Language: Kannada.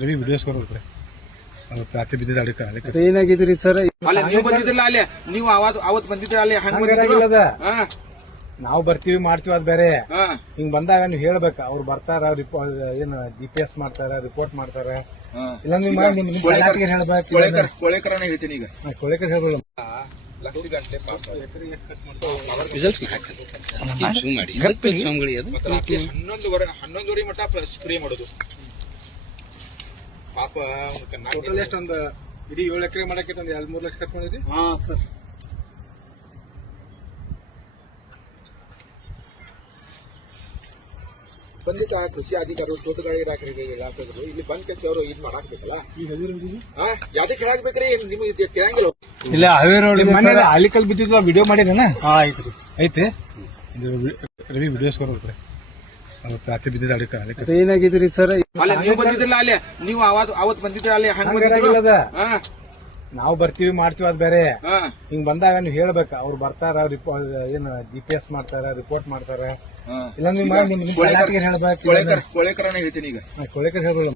ರವಿ ವಿಡಿಯೋಸ್ ಕೊಡ್ರಿ ಅವತ್ತು ರಾತ್ರಿ ಬಿದ್ದಿದ್ದ ಅದಕ್ಕೆ ಏನಾಗಿದ್ರಿ ಸರ್? ಅಲ್ಲೇ ನೀವು ಬಂದಿದ್ರಲ್ಲ, ಅಲ್ಲೇ ನೀವು ಅವತ್ ಬಂದಿದ್ರ ಅಲ್ಲಿ ನಾವು ಬರ್ತೀವಿ ಮಾಡ್ತೀವಿ ಅದ್ ಬೇರೆ. ಹಿಂಗ್ ಬಂದಾಗ ನೀವು ಹೇಳ್ಬೇಕ, ಅವ್ರು ಬರ್ತಾರ ಏನ್ GPS ಮಾಡ್ತಾರ, ರಿಪೋರ್ಟ್ ಮಾಡ್ತಾರ, ಇಲ್ಲ ಹೇಳ್ಬೇಕು. ಕೊಳೆಕರನೇ ಹೇಳ್ತೀನಿ ಈಗ. ಕೊಳೆಕರ್ ಹೇಳ್ಬೋದು. ಹನ್ನೊಂದುವರೆ ಮಟ್ಟ ಸ್ಪ್ರೇ ಮಾಡೋದು. ಪಾಪ ಟೋಟಲ್ ಎಷ್ಟೊಂದು ಇಡೀ 7 ಎಕರೆ ಮಾಡಕ್ಕೆ ಒಂದು 2-3 ಲಕ್ಷ ಖರ್ಚು ಮಾಡಿದ್ರಿ. ಹಾ ಸರ್. ಬಂದಿದ್ದ ಕೃಷಿ ಅಧಿಕಾರಿಗಳು, ತೋಟಗಾರಿಕೆ ಇಲಾಖೆಗಳು ಇಲ್ಲಿ ಬಂದ್ ಕೆಲಸ ಅವರು ಇದು ಮಾಡಾಕ್ಬೇಕಲ್ಲ. ಯಾವ್ದಕ್ಕೆ ಹೇಳಾಕ್ಬೇಕ್ರಿ? ನಿಮ್ಗೆ ಕೇಳಂಗಿಲ್ಲ. ಇಲ್ಲ ಮನೆ ಅಲಿಕಲ್ ಬಿದ್ದಿದ್ದು ವಿಡಿಯೋ ಮಾಡಿದೇನ? ಐತ್ರಿ. ಐತೆ ರವಿ ವಿಡಿಯೋಸ್ ಕೊಡ್ರಿ ಅವತ್ತು ರಾತ್ರಿ ಬಿದ್ದಿದ್ದ ಅದಕ್ಕೆ ಏನಾಗಿದ್ರಿ ಸರ್? ಅಲ್ಲೇ ನೀವು ಬಂದಿದ್ರಲ್ಲ, ಅಲ್ಲೇ ನೀವು ಅವತ್ ಬಂದಿದ್ರ ಅಲ್ಲಿ ನಾವು ಬರ್ತೀವಿ ಮಾಡ್ತೀವಿ ಅದ್ ಬೇರೆ. ಹಿಂಗ್ ಬಂದಾಗ ನೀವು ಹೇಳ್ಬೇಕ, ಅವ್ರು ಬರ್ತಾರ ಏನ್ GPS ಮಾಡ್ತಾರ, ರಿಪೋರ್ಟ್ ಮಾಡ್ತಾರ, ಇಲ್ಲ ಹೇಳ್ಬೇಕು. ಕೊಳೆಕರನೇ ಹೇಳ್ತೀನಿ ಈಗ. ಕೊಳೆಕರ್ ಹೇಳ್ಬೋದು.